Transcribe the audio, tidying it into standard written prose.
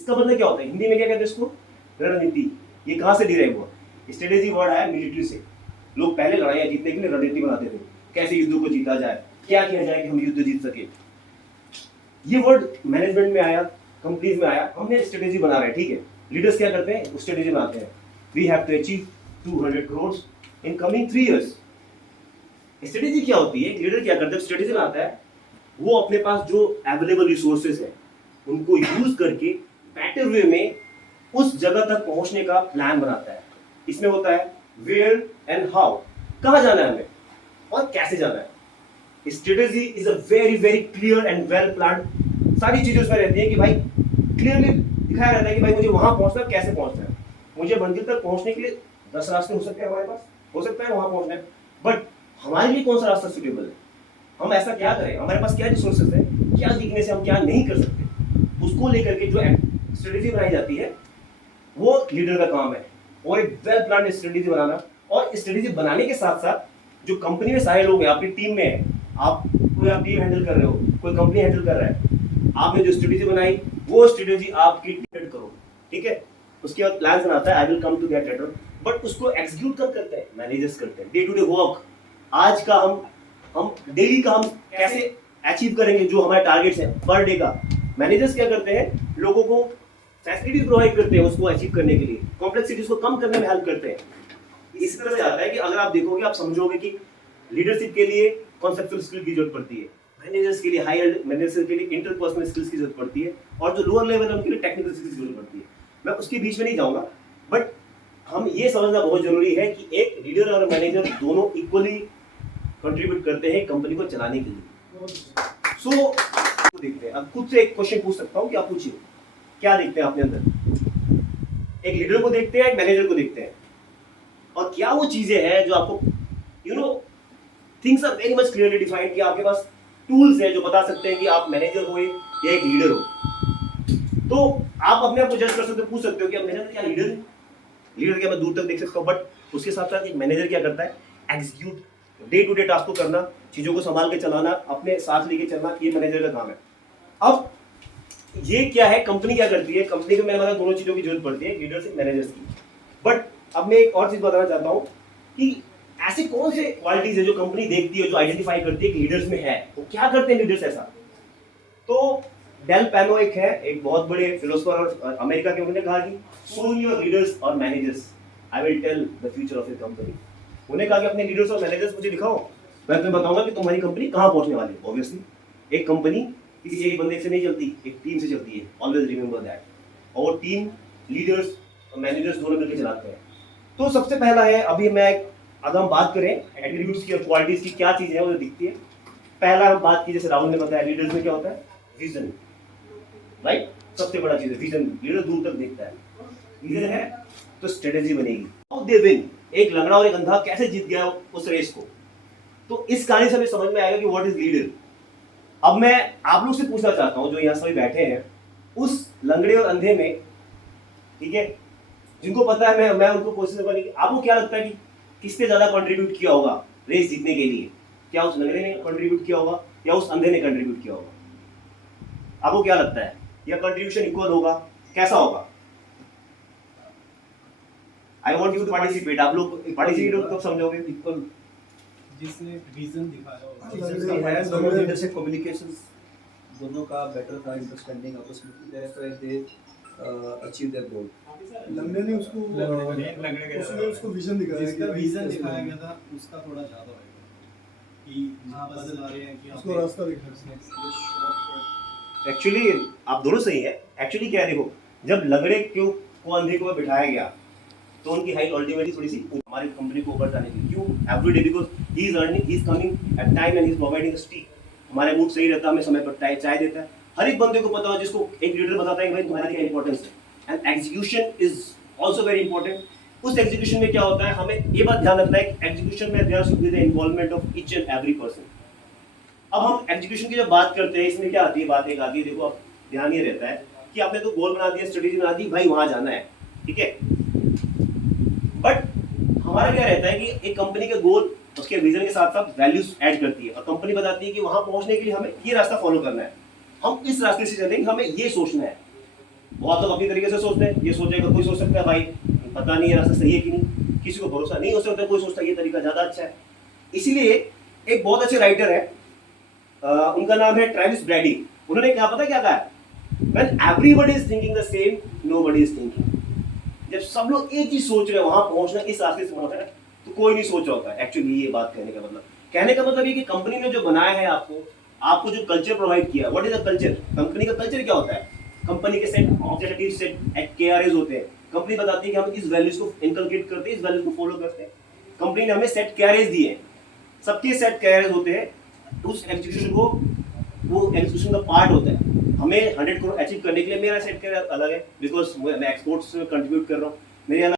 इसका मतलब क्या होता है, हिंदी में क्या कहते हैं इसको, रणनीति। ये कहाँ से डिराइव हुआ, स्ट्रेटेजी वर्ड आया मिलिट्री से। लोग पहले लड़ाइयाँ जीतने के लिए रणनीति बनाते थे, कैसे युद्धों को जीता जाए, क्या किया जाए कि हम युद्ध जीत सके। ये वर्ड मैनेजमेंट में आया, कंपनीज में आया, हमने स्ट्रेटेजी बना रहे हैं, ठीक है। लीडर्स क्या करते हैं, स्ट्रेटेजी बनाते हैं, we have to achieve 200 crore in coming 3 years। Strategy क्या होती है, लीडर क्या करते हैं, स्ट्रेटेजी बनाता है, वो अपने पास जो अवेलेबल रिसोर्सेज है उनको यूज करके बेटर वे में उस जगह तक पहुंचने का प्लान बनाता है। इसमें होता है वेयर एंड हाउ, कहां जाना है हमें और कैसे जाना है। Strategy is a very very clear and well plan. सारी चीजें उसमें रहती है कि भाई क्लियरली दिखाया रहता है कि भाई मुझे वहां पहुंचना है, कैसे पहुंचना है। मुझे मंजिल तक पहुंचने के लिए 10 रास्ते हो सकते हैं हमारे पास, हो सकता है वहां पहुंचना है, बट हमारे लिए कौन सा रास्ता सुटेबल है, हम ऐसा क्या करें, हमारे पास क्या रिसोर्सेज है, क्या सीखने से हम क्या नहीं कर सकते, उसको लेकर के जो स्ट्रेटेजी बनाई जाती है वो लीडर का काम है। और एक वेल प्लान स्ट्रेटेजी बनाना, और स्ट्रेटेजी बनाने के साथ साथ जो कंपनी में सारे लोग हैं, आपकी टीम में है, आप कोई आप टीम हैंडल कर रहे हो, कोई कंपनी हैंडल कर रहा है, आपने जो स्ट्रेटेजी बनाई वो स्ट्रेटेजी आपकी डिपेंड करो, ठीक है। उसके बाद प्लान बनाता है, I will come to that later, but उसको एग्जीक्यूट कब करते हैं, मैनेजर्स करते हैं। डे टू डे वर्क, आज का हम डेली का हम कैसे अचीव करेंगे जो हमारे टारगेट्स हैं पर डे का, मैनेजर्स क्या करते हैं, लोगों को फैसिलिटीज प्रोवाइड करते हैं उसको अचीव करने के लिए, कॉम्प्लेक्सिटीज को कम करने में हेल्प करते हैं। इस तरह से आता है कि अगर आप देखोगे, आप समझोगे कि लीडरशिप के लिए कॉन्सेप्चुअल स्किल की जरूरत पड़ती है, मैनेजर्स के लिए हायर मैनेजर्स के लिए इंटरपर्सनल स्किल्स की जरूरत पड़ती है, और जो लोअर लेवल है उनके लिए टेक्निकल स्किल्स की जरूरत पड़ती है। मैं उसके बीच में नहीं जाऊंगा, बट हम ये समझना बहुत जरूरी है कि एक लीडर और मैनेजर दोनों इक्वली कंट्रीब्यूट करते हैं कंपनी को चलाने के लिए। सो देखते हैं, अब खुद से एक क्वेश्चन पूछ सकता हूं कि आप पूछिए, क्या देखते हैं अपने अंदर, एक लीडर को देखते हैं, एक मैनेजर को देखते हैं, और क्या वो चीजें हैं जो आपको things are very much clearly defined, कि आपके पास टूल्स हैं जो बता सकते हैं कि आप मैनेजर हो या एक लीडर हो। तो आप अपने आप को जज कर सकते हो, पूछ सकते हो कि अब मैनेजर क्या लीडर है, लीडर क्या मैं दूर तक देख सकता हूँ, बट उसके साथ साथ एक मैनेजर क्या करता है, execute, day to day task को करना, चीजों को संभाल के चलाना, अपने साथ लेके चलना, ये मैनेजर का काम है। अब ये क्या है, कंपनी क्या करती है, कंपनी को मैंने बताया दोनों चीजों की जरूरत पड़ती है, लीडरशिप मैनेजर्स की। बट अब मैं एक और चीज बताना चाहता हूं कि ऐसे कौन से क्वालिटीज है जो कंपनी देखती है, जो आइडेंटिफाई करती है कि लीडर्स में है, वो क्या करते हैं लीडर्स ऐसा। तो डेल पैनो एक है, एक बहुत बड़े फिलोसोफर और अमेरिका के, उन्होंने कहा कि सून योर लीडर्स और managers, I will tell the future of your company. उन्होंने कहा कि अपने लीडर्स और मैनेजर्स मुझे दिखाओ, मैं तुम्हें बताऊंगा कि तुम्हारी कंपनी कहां पहुंचने वाली है। ऑब्वियसली एक कंपनी किसी एक बंदे से नहीं चलती, एक टीम से चलती है, ऑलवेज रिमेंबर दैट। और टीम, लीडर्स और मैनेजर्स दोनों मिलकर चलाते हैं। तो सबसे पहला है, अभी मैं अगर हम बात करें एट्रीब्यूट्स की और क्वालिटीज की, क्या चीज है वो दिखती है। पहला हम बात की, जैसे राहुल ने बताया, लीडर्स में क्या होता है, विजन, राइट, सबसे बड़ा चीज है विजन। लीडर दूर तक देखता है, विजन है तो स्ट्रेटेजी बनेगी। हाउ दे विन, एक लंगड़ा और एक अंधा कैसे जीत गया उस रेस को, तो इस कहानी से हमें समझ में आएगा कि व्हाट इज लीडर। अब मैं आप लोग से पूछना चाहता हूं जो यहाँ सभी बैठे हैं, उस लंगड़े और अंधे में, ठीक है, जिनको पता है, मैं उनको कोशिश करूंगा कि आपको क्या लगता है कि किसने ज्यादा कंट्रीब्यूट किया होगा रेस जीतने के लिए, क्या उस लंगड़े ने कंट्रीब्यूट किया होगा या उस अंधे ने कंट्रीब्यूट किया होगा, आपको क्या लगता है, या कंट्रीब्यूशन इक्वल होगा, कैसा होगा। I want you to participate, आप लोग पार्टिसिपेट कब समझोगे, इक्वल, जिसने रीजन दिखाया दोनों लीडरशिप कम्युनिकेशंस दोनों का बेटर था, अंडरस्टैंडिंग आपस में, that's why they achieve their गोल। लंगड़े ने उसको उसने उसको विजन दिखाया, जिसका विजन दिखाया गया था उसका थोड़ा ज्यादा होगा कि हां बदल आ रहे हैं कि उसको रास्ता दिखाया। एक्चुअली आप दोनों सही है। एक्चुअली क्या है, देखो, जब लंगड़े को अंधे को बिठाया गया तो उनकी हाइट अल्टीमेटली थोड़ी सी हमारी कंपनी को ऊपर जाने की, क्यों, every day, because he is earning, he is coming at time and he is providing the T. हमारे मूड सही रहता है, हमें समय पर चाय देता है। हर एक बंदे को पता हो, जिसको एक लीडर बताता है कि भाई तुम्हारी क्या इंपॉर्टेंस है, and execution is also very important. उस एग्जीक्यूशन में क्या होता है, हमें ये बात ध्यान रखना है कि एग्जीक्यूशन में there should be the involvement of each and every person. अब हम एग्जीक्यूशन की जब बात करते हैं, इसमें क्या आती है, बात एक आती है, देखो, अब ध्यान ये रहता है कि आपने तो गोल बना दिया, स्ट्रेटेजी बना दी, भाई वहां जाना है, ठीक है, बट हमारा क्या रहता है कि एक कंपनी का गोल उसके विजन के साथ साथ वैल्यूज ऐड करती है, और कंपनी बताती है कि वहां पहुंचने के लिए हमें ये रास्ता फॉलो करना है, हम इस रास्ते से चलेंगे, हमें ये सोचना है। बहुत लोग अपनी तरीके से सोचते हैं, ये सोचेगा कोई सोच सकता है भाई पता नहीं ये रास्ता सही है कि नहीं, किसी को भरोसा नहीं हो सकता, कोई सोचता है ये तरीका ज़्यादा अच्छा है। इसीलिए एक बहुत अच्छे राइटर है, उनका नाम है ट्रेविस ब्रैडी। उन्होंने क्या पता क्या कहा है, When everybody is thinking the same, nobody is thinking. जब सब लोग एक ही सोच रहे हैं वहां पहुंचना, इस रास्ते से पहुंचना है, तो कोई नहीं सोच रहा होता है। एक्चुअली ये बात कहने का मतलब ये कि कंपनी ने जो बनाया है आपको जो कल्चर प्रोवाइड किया, what is the culture? Company का कल्चर क्या होता है? कंपनी के सेट ऑब्जेक्टिव, सेट केआरएस होते हैं। कंपनी बताती है कि हम इस वैल्यूज को इनकलकेट करते हैं, इस वैल्यूज को फॉलो करते हैं। कंपनी ने हमें सेट केआरएस दिए हैं, सबके सेट केआरएस होते हैं, उस एग्जीक्यूशन को, वो एग्जीक्यूशन का पार्ट होता है। हमें 100 करोड़ अचीव करने के लिए मेरा सेट केआरएस अलग है, बिकॉज मैं एक्सपोर्ट्स में कंट्रीब्यूट कर रहा हूँ, मेरे अलग